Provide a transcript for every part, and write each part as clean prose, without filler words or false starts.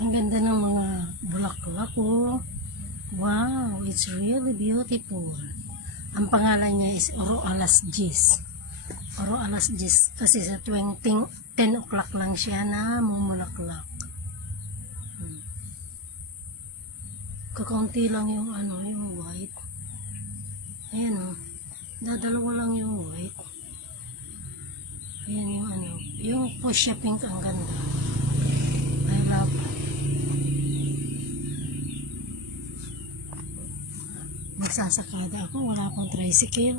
Ang ganda ng mga bulaklak oh. Wow, it's really beautiful. Ang pangalan niya is Oro Alas Gis. Oro Alas Gis. Kasi sa tuwing 10 o'clock lang siya na mumulaklak. Kakaunti lang yung yung white. Ayan oh. Dadalawa lang yung white. Ayan yung yung fuchsia pink ang ganda. I love it. Magsasakada ako, wala pang tricycle.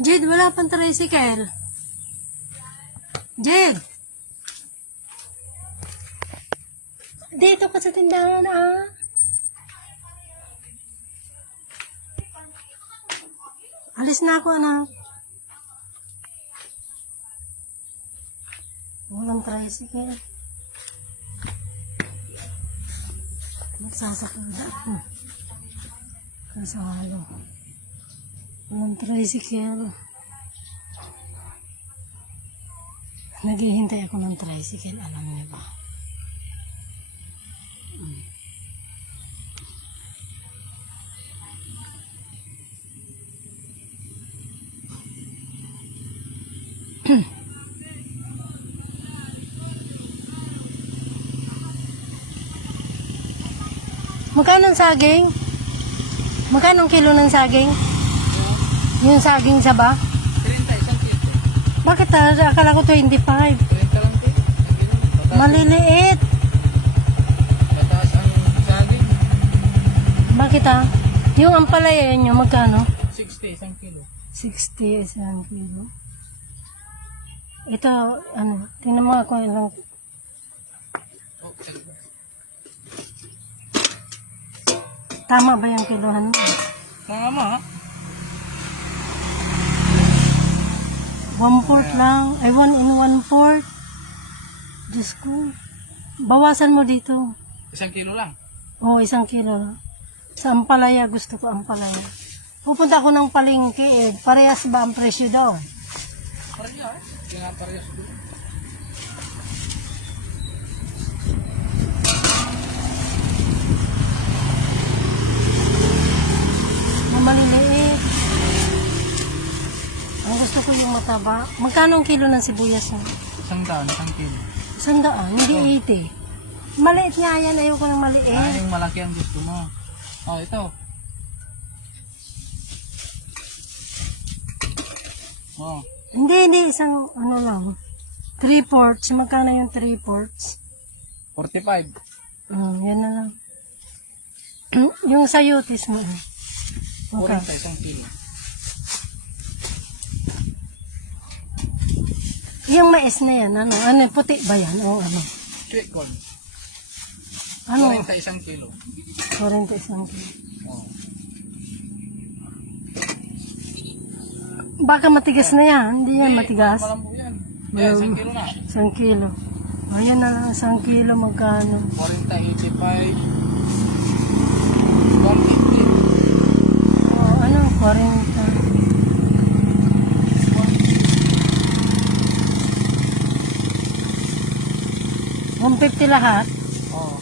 Jed, wala pang tricycle. Jed! Dito ka sa tindahan ah. Alis na ako anak. Walang tricycle. Magsasakada ako. Kasalo. Walang tricycle. Naghihintay ako ng tricycle. Alam niyo ba? Magkano ang saging? Magkano ang kilo ng saging? Yung saging saba? 30, isang kilo. Bakit akala ko 25? 30 lang po. Maliliit. Mataas ang saging. Bakit yung ampalaya nyo, magkano? 60, isang kilo. 60 isang kilo. Ito, tingnan mo ako ilang. Oh, sige. Tama ba yung kilohan mo? Tama. 1/4 lang. Ay, 1 in 1/4. Diyos ko. Bawasan mo dito. Isang kilo lang. Oo, 1 kilo lang. Sa ampalaya, gusto ko ampalaya. Pupunta ako ng palengke eh. Parehas ba ang presyo daw? Parehas. Kaya nga parehas doon. Maliliit. Ang gusto ko yung mataba. Magkano ang kilo ng sibuyas mo? 100, isang kilo. 100, hindi 80. Maliit nga yan, ayoko ng maliit. Yung malaki ang gusto mo. Oh, ito. Oh, Hindi, isang lang. 3/4. Magkano yung 3/4? 45. Yan na lang. Yung sayotis mo. Okay. 40, isang kilo. Yung mais na yan, puti ba yan? O ano? Sweet corn. Ano? 40, isang kilo. 40 isang kilo. Oh. Baka matigas na yan. Hindi yan matigas. Malambo yan. Yeah, isang kilo na. 1 kilo. Ayan na lang, 1 kilo magkano? 40, 85. 150. O, 40. 150 lahat. Oh.